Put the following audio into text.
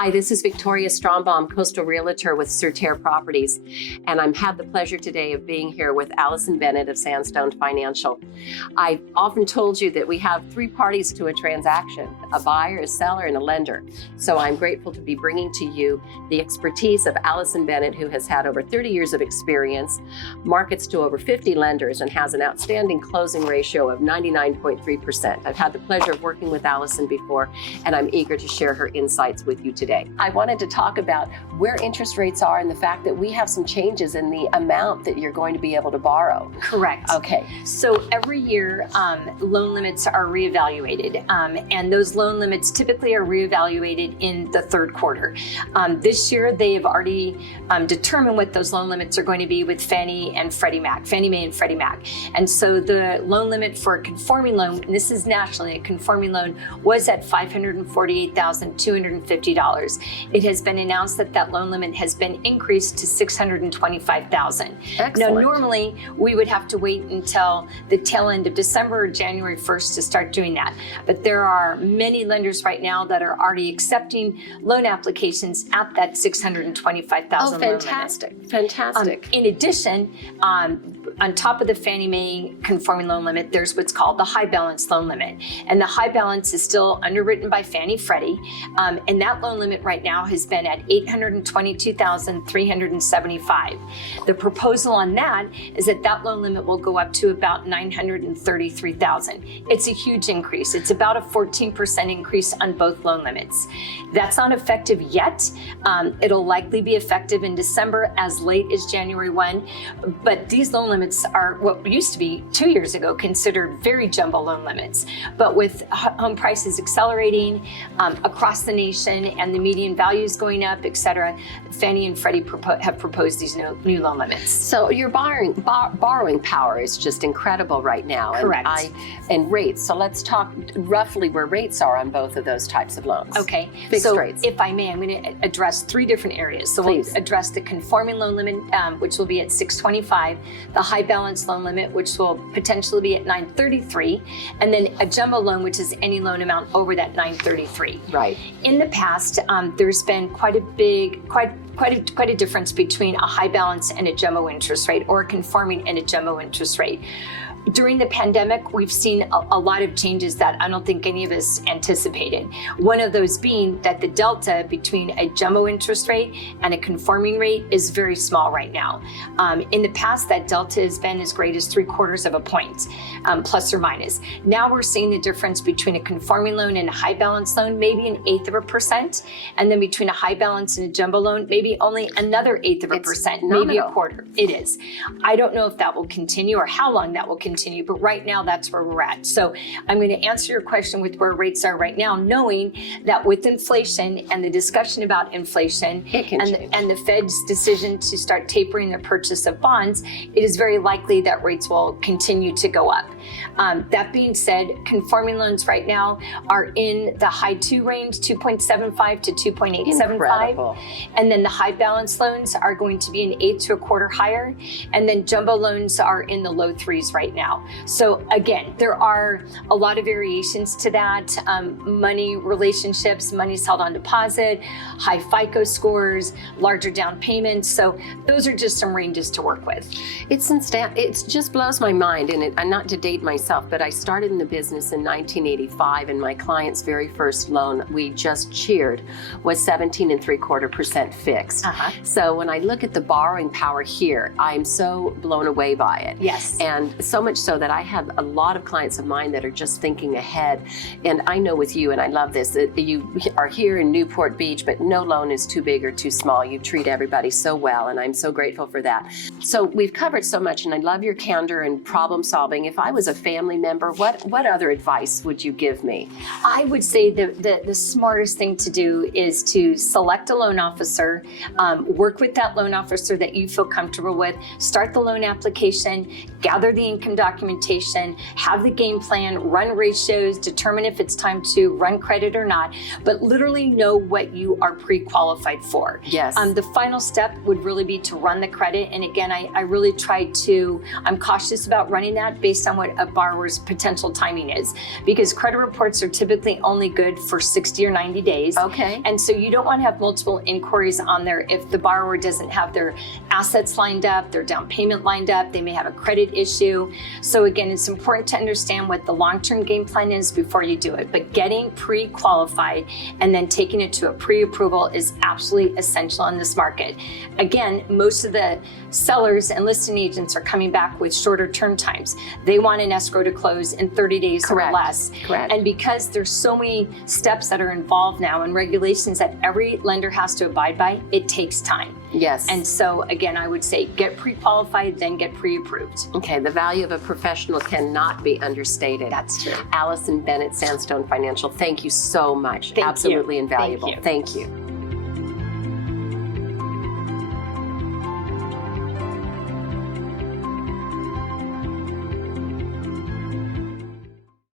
Hi, this is Victoria Strombom, Coastal Realtor with Certere Properties, and I'm had the pleasure today of being here with Allycyn Bennett of Sandstone Financial. I've often told you that we have three parties to a transaction: a buyer, a seller, and a lender. So I'm grateful to be bringing to you the expertise of Allycyn Bennett, who has had over 30 years of experience, markets to over 50 lenders, and has an outstanding closing ratio of 99.3%. I've had the pleasure of working with Allycyn before, and I'm eager to share her insights with you today. I wanted to talk about where interest rates are and the fact that we have some changes in the amount that you're going to be able to borrow. Correct. Okay. So every year, loan limits are reevaluated, and those loan limits typically are reevaluated in the third quarter. This year, they have already determined what those loan limits are going to be with Fannie and Freddie Mac, Fannie Mae and Freddie Mac. And so the loan limit for a conforming loan, and this is nationally, a conforming loan was at $548,250. It has been announced that that loan limit has been increased to $625,000. Excellent. Now, normally we would have to wait until the tail end of December or January 1st to start doing that. But there are many lenders right now that are already accepting loan applications at that $625,000 Oh, loan limit. fantastic. Fantastic. In addition, on top of the Fannie Mae conforming loan limit, there's what's called the high balance loan limit. And the high balance is still underwritten by Fannie Freddie. And that loan limit right now has been at $822,375. The proposal on that is that that loan limit will go up to about $933,000. It's a huge increase. It's about a 14% increase on both loan limits. That's not effective yet. It'll likely be effective in December, as late as January 1. But these loan limits are what used to be 2 years ago considered very jumbo loan limits. But with home prices accelerating across the nation and the median values going up, et cetera, Fannie and Freddie have proposed these new loan limits. So your borrowing power is just incredible right now. Correct. And rates. So let's talk roughly where rates are on both of those types of loans. Okay. Fixed rates. If I may, I'm going to address three different areas. So Please. We'll address the conforming loan limit, which will be at $625, the high balance loan limit, which will potentially be at $933, and then a jumbo loan, which is any loan amount over that $933. Right. In the past, there's been quite a difference between a high balance and a jumbo interest rate, or a conforming and a jumbo interest rate. During the pandemic, we've seen a lot of changes that I don't think any of us anticipated. One of those being that the delta between a jumbo interest rate and a conforming rate is very small right now. In the past, that delta has been as great as 3/4 of a point, plus or minus. Now we're seeing the difference between a conforming loan and a high balance loan, maybe 1/8%, and then between a high balance and a jumbo loan, maybe only another 1/8%, maybe a quarter. It is. I don't know if that will continue or how long that will continue, but right now that's where we're at. So I'm going to answer your question with where rates are right now, knowing that with inflation and the discussion about inflation and the Fed's decision to start tapering their purchase of bonds, it is very likely that rates will continue to go up. That being said, conforming loans right now are in the high 2 range, 2.75 to 2.875. Incredible. And then the high balance loans are going to be an 1/8 to a quarter higher. And then jumbo loans are in the low 3s right now. So again, there are a lot of variations to that. Money relationships, money's held on deposit, high FICO scores, larger down payments. So those are just some ranges to work with. It just blows my mind, and I'm not to date myself, but I started in the business in 1985, and my client's very first loan we just cheered was 17.75% fixed. So when I look at the borrowing power here, I'm so blown away by it. Yes. And so much so that I have a lot of clients of mine that are just thinking ahead. And I know with you, and I love this, that you are here in Newport Beach, but no loan is too big or too small. You treat everybody so well, and I'm so grateful for that. So we've covered so much, and I love your candor and problem solving. If I was a family member, what other advice would you give me? I would say the smartest thing to do is to select a loan officer, work with that loan officer that you feel comfortable with, start the loan application, gather the income documentation, have the game plan, run ratios, determine if it's time to run credit or not, but literally know what you are pre-qualified for. Yes. The final step would really be to run the credit. And again, I really I'm cautious about running that based on what a borrower's potential timing is, because credit reports are typically only good for 60 or 90 days. Okay. And so you don't want to have multiple inquiries on there if the borrower doesn't have their assets lined up, their down payment lined up, they may have a credit issue. So again, it's important to understand what the long-term game plan is before you do it. But getting pre-qualified and then taking it to a pre-approval is absolutely essential in this market. Again, most of the sellers and listing agents are coming back with shorter term times. They want an escrow to close in 30 days Correct. or less. Correct. And because there's so many steps that are involved now and regulations that every lender has to abide by, it takes time. Yes. And so again, I would say get pre-qualified, then get pre-approved. Okay, the value of a professional cannot be understated. That's true. Allycyn Bennett, Sandstone Financial, thank you so much. Thank you. Absolutely invaluable. Thank you. Thank you.